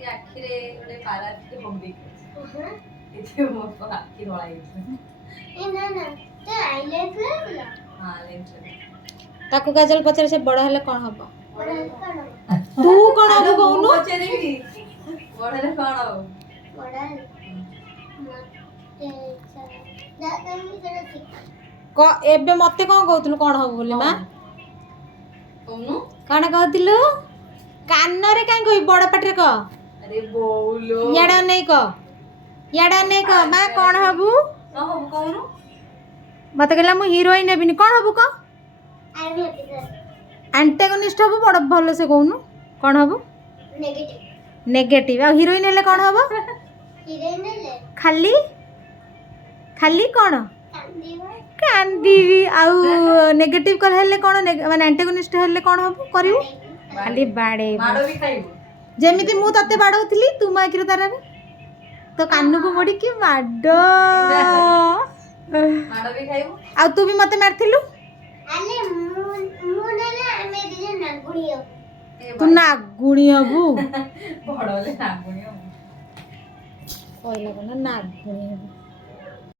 ଏ ଆଖିରେ ଗୋଟେ ପାରାଟେ ହମ୍ବି ଏତେ ମୋ ଆଖି ଧଳା ହେଇଥିଲା ଏ ନା ନା ତ ଆଇଲାଇନର ହେଲା ହଁ ଲେନ୍ସ ତାକୁ କାଜଲ ପଚାରେ ସେ ବଡ଼ ହେଲେ କ'ଣ ହବ? ବଡ଼ ହେଲେ କ'ଣ ତୁ କ'ଣ ହବୁ କହୁନୁ? ପଚାରିବି ବଡ଼ ହେଲେ କ'ଣ ହବ? ବଡ଼ ହେଲେ ମତେ ଦାଦାଙ୍କୁ ସେଟା ଶିଖା ଏବେ ମତେ କ'ଣ କହୁଥିଲୁ କ'ଣ ହବ ବୋଲି ମା? କହୁନୁ କ'ଣ କହୁଥିଲୁ? କାନରେ କାଇଁ କହିବି ବଡ଼ ପାଟିରେ କହ। ଆରେ ବୋଉଲୋ ଇଆଡ଼େ ଅନେଇ କହ ମା କ'ଣ ହବୁ? କ'ଣ ହବୁ କହୁନୁ? ମତେ କହିଲା ମୁଁ ହିରୋଇନ୍ ହେବିନି କ'ଣ ହବୁ କହ? ଆର୍ମି ଅଫିସର ଆଣ୍ଟାଗନିଷ୍ଟ ହବୁ ବଡ଼ ଭଲ ସେ କହୁନୁ କ'ଣ ହବୁ? ନେଗେଟିଭ ଆଉ ହିରୋଇନ୍ ହେଲେ କ'ଣ ହବ? ହିରୋଇନ ହେଲେ ଖାଲି କ'ଣ କାନ୍ଦିବ କାନ୍ଦିବି ଆଉ ନେଗେଟିଭ କଲ୍ ହେଲେ କ'ଣ ମାନେ ଆଣ୍ଟାଗନିଷ୍ଟ ହେଲେ କ'ଣ ହବୁ କରିବୁ? ଖାଲି ବାଡ଼େଇବୁ ମାଡ଼ ବି ଖାଇବୁ ଯେମିତି ମୁଁ ତତେ ବାଡ଼ଉଥିଲି ତୁ ମୋ ଆଖିରେ ତାରାରେ ତ କାନକୁ ମୋଡ଼ିକି ମାଡ଼ ମାଡ଼ ବି ଖାଇବୁ ଆଉ ତୁ ବି ମତେ ମାରିଥିଲୁ ଆଲେ ମୁଁ ନେଲେ ଆମେ ଦିନେ ନାଗୁଣି ହବୁ ତୁ ନାଗୁଣୀ ହବୁ ବଡ଼ ହେଲେ ନାଗୁଣି ହବୁ କହିଲା ନାଗୁଣୀ ହବୁ